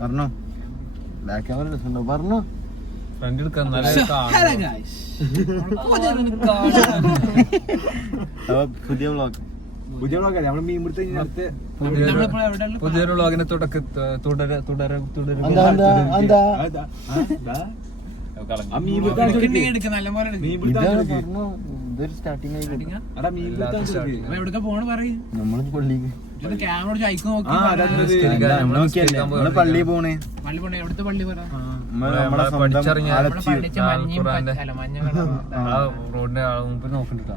പറഞ്ഞോ back camera രസമുണ്ടോ പറഞ്ഞോ പുതിയ വ്ളോഗ് നമ്മള് മീൻ പിടുത്ത പുതിയൊരു വ്ളോഗിനെ തുടരും പള്ളി പോണേ റോഡിന്റെ മുമ്പിൽ നോക്കണ്ട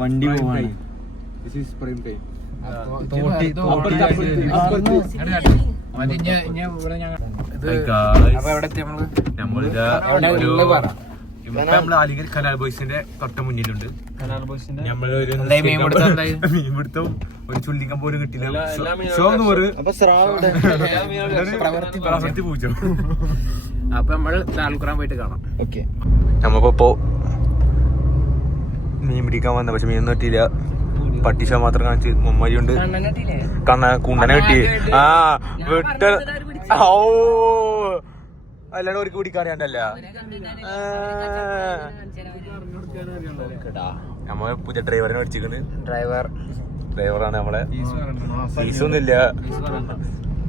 വണ്ടി പോവാണ് നമ്മള് അലിഗഡ് കനാൽ ബോയ്സിന്റെ തൊട്ട മുന്നിലുണ്ട്. നമ്മളൊരു മീൻപിടുത്തം ഒരു ചുള്ളിക്കം പോലും കിട്ടില്ല. പ്രവൃത്തി പൂജ. അപ്പൊ നമ്മള് താൽക്കുറാൻ പോയിട്ട് കാണാം. ഓക്കെ നമ്മളിപ്പോ മീൻ പിടിക്കാൻ വന്ന പക്ഷെ മീനൊന്നും കിട്ടിയില്ല. പട്ടിഷ മാത്രം കാണിച്ച് മമ്മരി ഉണ്ട്. കുണ്ടനെ കിട്ടി. ആ വിട്ട അല്ലാണ്ട് ഒരു പിടിക്കാറിയണ്ടല്ല. നമ്മ പുതിയ ഡ്രൈവറിനെ പഠിച്ചിരിക്കുന്നു. ഡ്രൈവറാണ് നമ്മളെ. ഫീസൊന്നും ഇല്ല.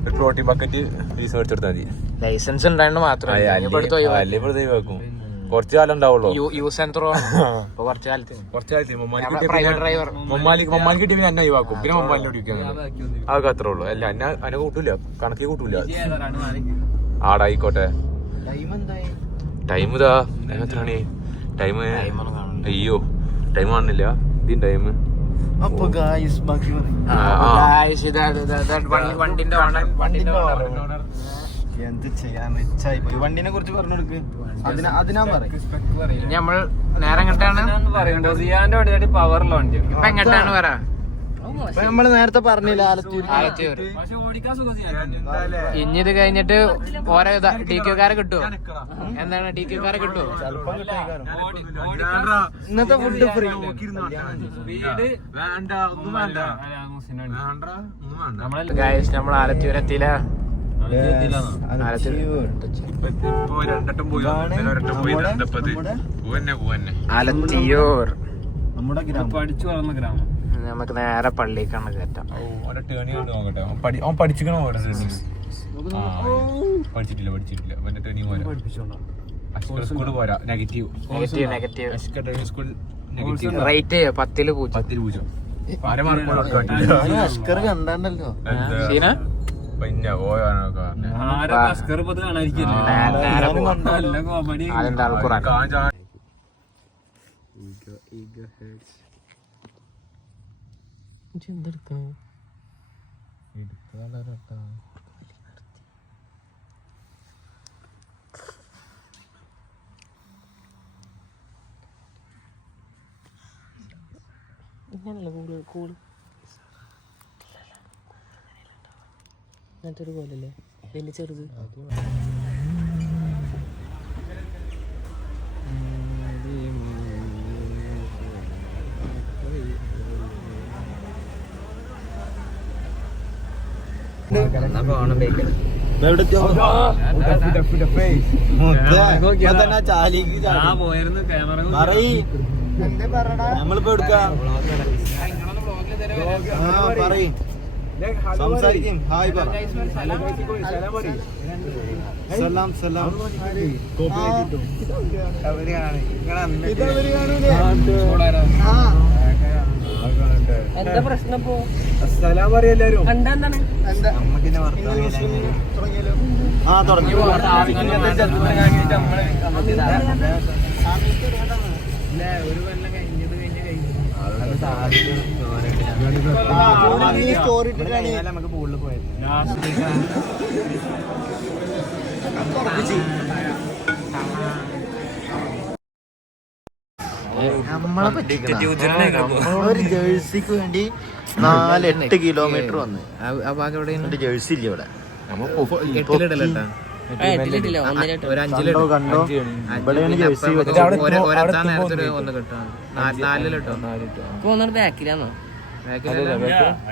ഒരു പ്രോട്ടീൻ ബക്കറ്റ് ഫീസ് മേടിച്ചെടുത്താൽ മതി. ലൈസൻസ് ഉണ്ടായിട്ട് മാത്രം അല്ലേ ഒഴിവാക്കും. കുറച്ചു കാലം ഉണ്ടാവുള്ളൂ. യൂസ് ആൻഡ് ത്രോ കുറച്ചു കാലത്ത് മമ്മാലി കിട്ടി എന്നെ ഒഴിവാക്കും. പിന്നെ മമ്മാലിനെ ഓടിക്കാൻ അതൊക്കെ അത്രേ ഉള്ളൂ. അല്ല എന്നെ കൂട്ടൂല, കണക്കി കൂട്ടൂല. ആടായിക്കോട്ടെ. ടൈം ഇതാ എത്രയാണ് ടൈം? അയ്യോ ടൈം കാണുന്നില്ല. ഇതിന് ടൈം എന്ത് ചെയ്യാൻ വണ്ടിനെ കുറിച്ച് പറഞ്ഞു കൊടുക്ക്. അതിനാ പറയും. നമ്മൾ നേരെ എങ്ങോട്ടാണ് പവറുള്ള വണ്ടി. ഇപ്പൊ എങ്ങോട്ടാണ് പറയാ? നമ്മള് നേരത്തെ പറഞ്ഞില്ല ആലത്തൂർ. ഇനി ഇത് കഴിഞ്ഞിട്ട് ഓരോ DQ-കാരെ കിട്ടുമോ? എന്താണ് DQ-കാരെ കിട്ടുമോ? ഇന്നത്തെ ഫുഡ് ഫ്രീ. നമ്മൾ ആലത്തൂരെത്തിയില്ല. ആലത്തിയൂർ പഠിച്ചു വളർന്ന ഗ്രാമം. നമുക്ക് നേരെ പള്ളിക്കാണ് കയറ്റാം. റേറ്റ് 10 0. കണ്ടാണ്ടല്ലോ പിന്നെ അങ്ങനത്തെ ഒരു പോലല്ലേ വലിയ ചെറുത്. നമ്മളിപ്പോ എടുക്കാം. സംസാരിക്കും. ഹായ് സലാം സലാം. എന്താ പ്രശ്നം? സലാം പറയും എല്ലാരും. തുടങ്ങി. ഒരു കൊല്ലം കഴിഞ്ഞത് സ്റ്റോറി ഇട്ടിട്ടാണ് നമുക്ക് കൂടുതൽ പോയത്. ഒരു ജേഴ്സിക്ക് വേണ്ടി 4-8 കിലോമീറ്റർ വന്ന്. ജേഴ്സി ഇല്ല ഇവിടെ. ഇട്ടില്ല ഒന്നിലിട്ടോ ഒരു 5 കണ്ടോ ഇവിടെയാണ് ജേഴ്സി ഒന്ന് കിട്ടാം 4 ഒന്നിട്ട് ബാക്കിലാന്നോ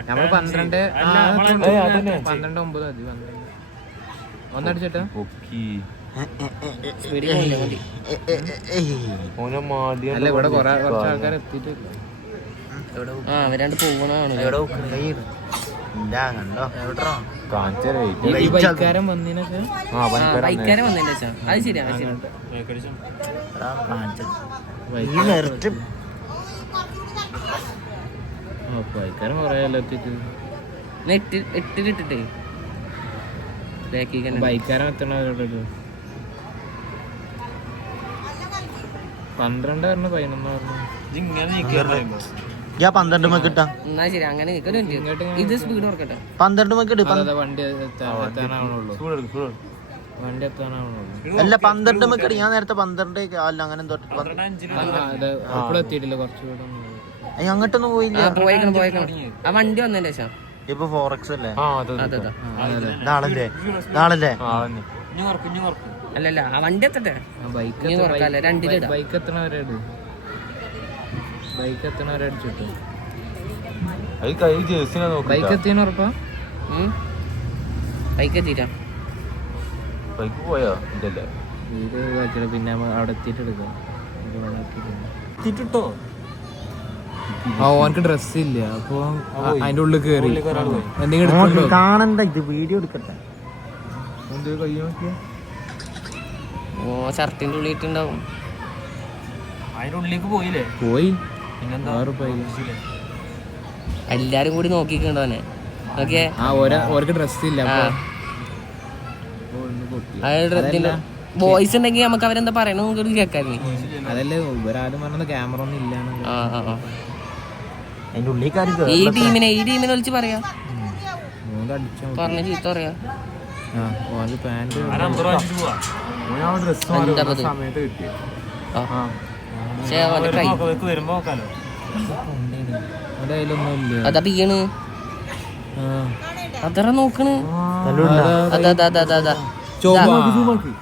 നമ്മള് 12 9 മതി ഒന്നടിച്ചിട്ടാ അല്ല ഇവിടെ കുറച്ച് ആൾക്കാർ എത്തിയിട്ടില്ല അവരാണ്ട് പോകണാണ് ഈ ബൈക്കാരൻ വന്നതിനൊക്കെ ബൈക്കാരെ വന്നില്ല അത് ശരിയാ ബൈക്കാരൻ കൊറേയല്ലോ എത്തിയിട്ട് എട്ടിലിട്ടിട്ടേ ബാക്കി ബൈക്കാരൻ എത്തണവരോട് 12 പറഞ്ഞു 11 പറഞ്ഞു ഞാൻ 12 മണിക്ക് ഇട്ടാ എന്നാ ശരി അങ്ങനെ ഇത് സ്പീഡ് ഓർക്കട്ടെ 12 മണിക്ക് ഇട്ട് വണ്ടി എത്താനാവണുള്ളൂ വണ്ടി എത്താനാവണുള്ളൂ അല്ല 12 മണിക്ക് ഇട്ട് ഞാൻ നേരത്തെ 12 അല്ല അങ്ങനെ എന്തോ എത്തിയിട്ടില്ല കുറച്ചുകൂടെ അങ്ങോട്ടൊന്നും പോയില്ല പോയേക്കണം ആ വണ്ടി വന്നതിന്റെ ശേഷം ഇപ്പൊ 4X അല്ലേ അതാ നാളല്ലേ അല്ലല്ല ആ വണ്ടി എത്തട്ടെ ബൈക്ക് രണ്ടിലിടാം ബൈക്ക് എത്തണവരെ അടിച്ചിട്ടു ബൈക്ക് എത്തിയെന്ന് ഉറപ്പാ ബൈക്ക് എത്തിട്ടാ ഇത് പിന്നെ അവിടെ എത്തിയിട്ട് എടുക്കാം ഓനക്ക് ഡ്രസ് ഇല്ല അപ്പൊ അതിന്റെ ഉള്ളിൽ കേറി എന്തെങ്കിലും കാണണ്ട ഇത് വീഡിയോ എടുക്കട്ടെ ഓ ഷർട്ടിന്റെ ഉള്ളിൽ ഇട്ടുണ്ടാവും അതിന്റെ ഉള്ളിലേക്ക് പോയില്ലേ പോയി എല്ലാരും കൂടി നോക്കിക്കണ്ടോനെ നോക്കിയേ ഓർക്ക് ഡ്രസ് ഇല്ല ബോയ്സ് ഉണ്ടെങ്കിൽ നമുക്ക് അവരെന്താ പറയണ കേൾക്കായിരുന്നു അതല്ലേ ഇവരാരും പറഞ്ഞത് ക്യാമറ ഒന്നും ഇല്ലാന്ന് അതിന്റെ ഉള്ളിൽ ഈ ടീമിനെ വിളിച്ച് പറയാ പറഞ്ഞ ചീത്ത പറയാ പാന്റ് അതാ പിയ്യണ് അതറ നോക്കണ് അതാ